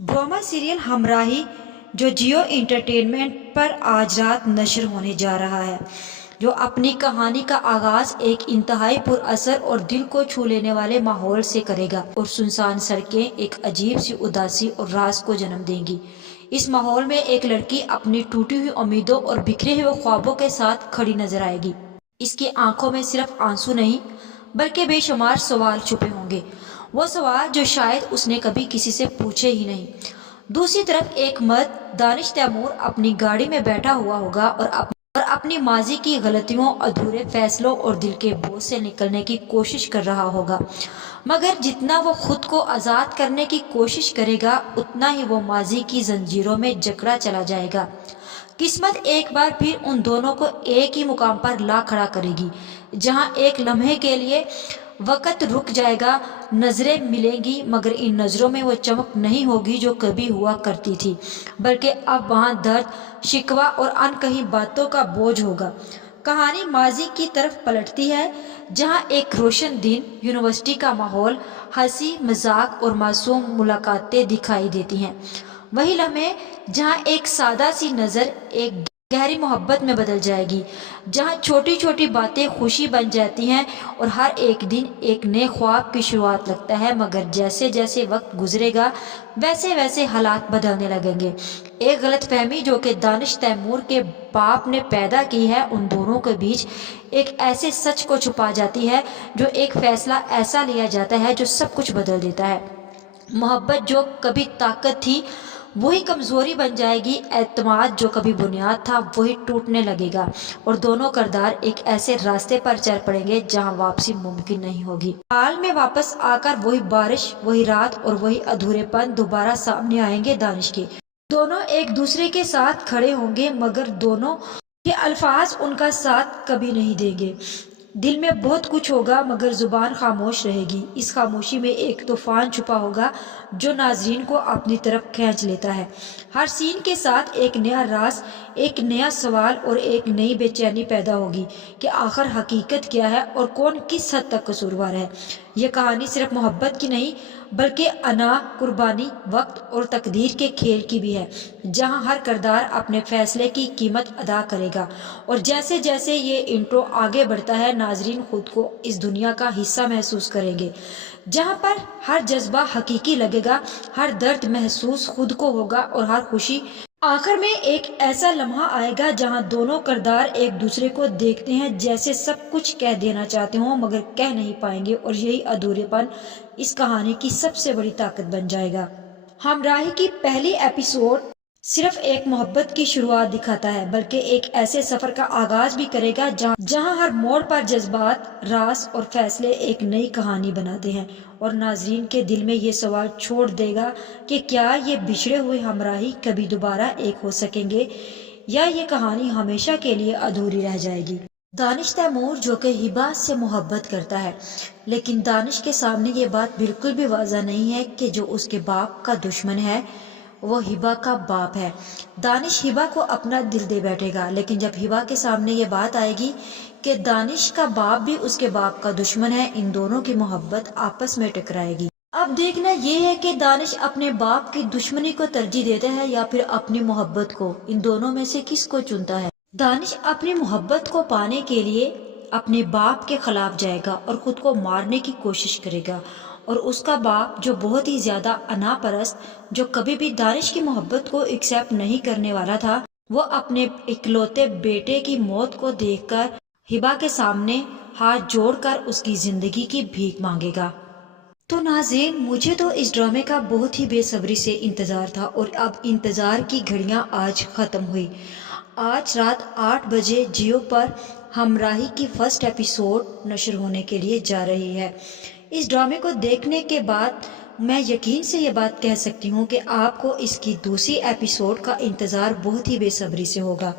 Drama serial हमराही जो जियो entertainment पर आज रात नश्र होने जा रहा है, जो अपनी कहानी का आगाज एक इंतहाई पुरअसर और दिल को छू लेने वाले माहौल से करेगा और सुनसान सड़कें एक अजीब सी उदासी और राज को जन्म देंगी। इस माहौल में एक लड़की अपनी टूटी हुई उम्मीदों और बिखरे हुए ख्वाबों के साथ खड़ी नजर आएगी। इसकी आंखों में सिर्फ आंसू नहीं बल्कि बेशुमार सवाल छुपे होंगे, वो सवाल जो शायद उसने कभी किसी से पूछे ही नहीं। दूसरी तरफ एक मर्द दानिश तैमूर अपनी गाड़ी में बैठा हुआ होगा और अपनी माजी की गलतियों, अधूरे फैसलों और दिल के बोझ से निकलने की कोशिश कर रहा होगा, मगर जितना वो खुद को आज़ाद करने की कोशिश करेगा उतना ही वो माजी की जंजीरों में जकड़ा चला जाएगा। किस्मत एक बार फिर उन दोनों को एक ही मुकाम पर ला खड़ा करेगी, जहां एक लम्हे के लिए वक़्त रुक जाएगा, नजरें मिलेंगी, मगर इन नजरों में वो चमक नहीं होगी जो कभी हुआ करती थी, बल्कि अब वहां दर्द, शिकवा और अनकही बातों का बोझ होगा। कहानी माजी की तरफ पलटती है, जहां एक रोशन दिन, यूनिवर्सिटी का माहौल, हंसी मजाक और मासूम मुलाकातें दिखाई देती हैं। वही लम्हे जहां एक सादा सी नजर एक गहरी मोहब्बत में बदल जाएगी, जहां छोटी छोटी बातें खुशी बन जाती हैं और हर एक दिन एक नए ख्वाब की शुरुआत लगता है, मगर जैसे जैसे वक्त गुजरेगा वैसे वैसे हालात बदलने लगेंगे। एक गलतफहमी जो कि दानिश तैमूर के बाप ने पैदा की है, उन दोनों के बीच एक ऐसे सच को छुपा जाती है, जो एक फैसला ऐसा लिया जाता है जो सब कुछ बदल देता है। मोहब्बत जो कभी ताकत थी वही कमजोरी बन जाएगी, एतमाद जो कभी बुनियाद था वही टूटने लगेगा और दोनों किरदार एक ऐसे रास्ते पर चल पड़ेंगे जहां वापसी मुमकिन नहीं होगी। हाल में वापस आकर वही बारिश, वही रात और वही अधूरेपन दोबारा सामने आएंगे दानिश के। दोनों एक दूसरे के साथ खड़े होंगे, मगर दोनों के अल्फाज उनका साथ कभी नहीं देंगे। दिल में बहुत कुछ होगा मगर जुबान खामोश रहेगी। इस खामोशी में एक तूफान छुपा होगा जो नाजरीन को अपनी तरफ खींच लेता है। हर सीन के साथ एक नया राज, एक नया सवाल और एक नई बेचैनी पैदा होगी कि आखिर हकीकत क्या है और कौन किस हद तक कसूरवार है। यह कहानी सिर्फ मोहब्बत की नहीं बल्कि अना, कुर्बानी, वक्त और तकदीर के खेल की भी है, जहां हर किरदार अपने फैसले की कीमत अदा करेगा। और जैसे जैसे ये इंट्रो आगे बढ़ता है, नाजरीन खुद को इस दुनिया का हिस्सा महसूस करेंगे, जहां पर हर जज्बा हकीकी लगेगा, हर दर्द महसूस खुद को होगा और हर खुशी। आखिर में एक ऐसा लम्हा आएगा जहां दोनों किरदार एक दूसरे को देखते हैं जैसे सब कुछ कह देना चाहते हों मगर कह नहीं पाएंगे, और यही अधूरेपन इस कहानी की सबसे बड़ी ताकत बन जाएगा। हमराही की पहली एपिसोड सिर्फ एक मोहब्बत की शुरुआत दिखाता है, बल्कि एक ऐसे सफर का आगाज भी करेगा जहां हर मोड़ पर जज्बात, राज और फैसले एक नई कहानी बनाते हैं और नाजरीन के दिल में ये सवाल छोड़ देगा कि क्या ये बिछड़े हुए हमराही कभी दोबारा एक हो सकेंगे या ये कहानी हमेशा के लिए अधूरी रह जाएगी। दानिश तैमूर जो कि हिबा से मोहब्बत करता है, लेकिन दानिश के सामने ये बात बिल्कुल भी वाज़ा नहीं है कि जो उसके बाप का दुश्मन है वो हिबा का बाप है। दानिश हिबा को अपना दिल दे बैठेगा, लेकिन जब हिबा के सामने ये बात आएगी कि दानिश का बाप भी उसके बाप का दुश्मन है, इन दोनों की मोहब्बत आपस में टकराएगी। अब देखना ये है कि दानिश अपने बाप की दुश्मनी को तरजीह देता है या फिर अपनी मोहब्बत को। इन दोनों में से किसको चुनता है? दानिश अपनी मोहब्बत को पाने के लिए अपने बाप के खिलाफ जाएगा और खुद को मारने की कोशिश करेगा, और उसका बाप जो बहुत ही ज्यादा अनापरस्त, जो कभी भी दानिश की मोहब्बत को एक्सेप्ट नहीं करने वाला था, वो अपने इकलौते बेटे की मौत को देखकर हिबा के सामने हाथ जोड़कर उसकी जिंदगी की भीख मांगेगा। तो नाज़रीन, मुझे तो इस ड्रामे का बहुत ही बेसब्री से इंतज़ार था और अब इंतज़ार की घड़ियां आज ख़त्म हुई। आज रात 8 बजे जियो पर हमराही की फर्स्ट एपिसोड नशर होने के लिए जा रही है। इस ड्रामे को देखने के बाद मैं यकीन से ये बात कह सकती हूँ कि आपको इसकी दूसरी एपिसोड का इंतज़ार बहुत ही बेसब्री से होगा।